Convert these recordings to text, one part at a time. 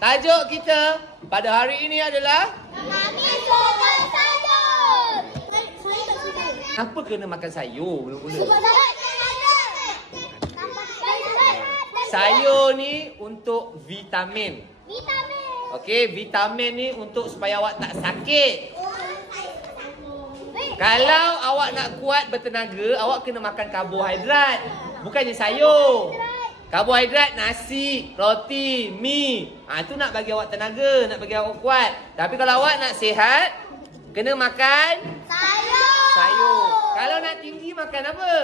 tajuk kita pada hari ini adalah Kami suka sayur. kenapa kena makan sayur mula-mula? Sayur ni untuk vitamin. Okey, vitamin ni untuk supaya awak tak sakit. Kalau awak nak kuat bertenaga, awak kena makan karbohidrat. Bukannya sayur. Karbohidrat, nasi, roti, mi. Itu nak bagi awak tenaga, nak bagi awak kuat. Tapi kalau awak nak sihat, kena makan sayur. Kalau nak tinggi, makan apa?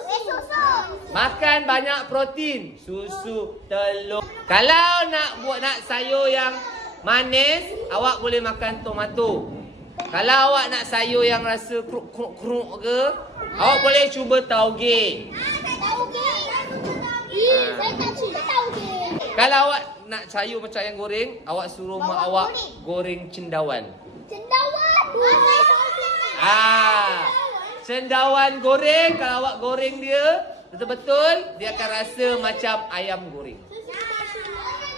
Susu. Makan banyak protein. Susu, telur. Kalau nak sayur yang manis, awak boleh makan tomato. Kalau awak nak sayur yang rasa kruk ke, awak boleh cuba tauge. Saya tak suka tauge. Kalau awak nak sayur macam yang goreng, awak suruh mak awak goreng cendawan. Cendawan. Cendawan goreng, kalau awak goreng dia betul-betul, dia akan rasa macam ayam goreng.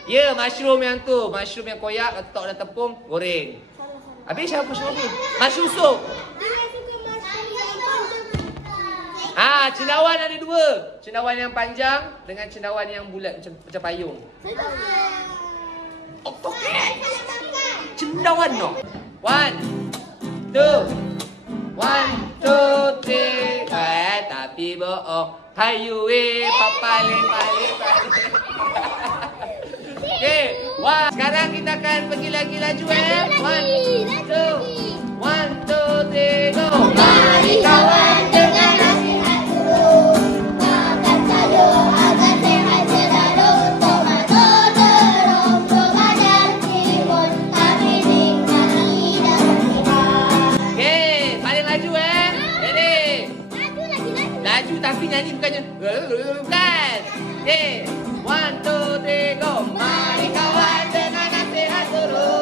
Ya, mushroom yang tu, mushroom yang koyak, letak dalam tepung, goreng. Habis siapa mushroom tu? Mushroom soup. Cendawan ada dua. Cendawan yang panjang dengan cendawan yang bulat macam payung. Okey. Cendawan no. 1 2 1 2 3. Tapi bohong. Hayu paling. Okey. Wah, sekarang kita akan pergi lagi laju 1 2 3 go. Mari kawan dengan nasihat guru, makan sayur agar sehat selalu. Tomato, terung, dan timun, kami nikmati dan sehat. Okey, paling laju Ready? Laju tapi nyanyi bukannya bukan. Okey. 1 2 3 go. Mari kawan dengan nasihat guru.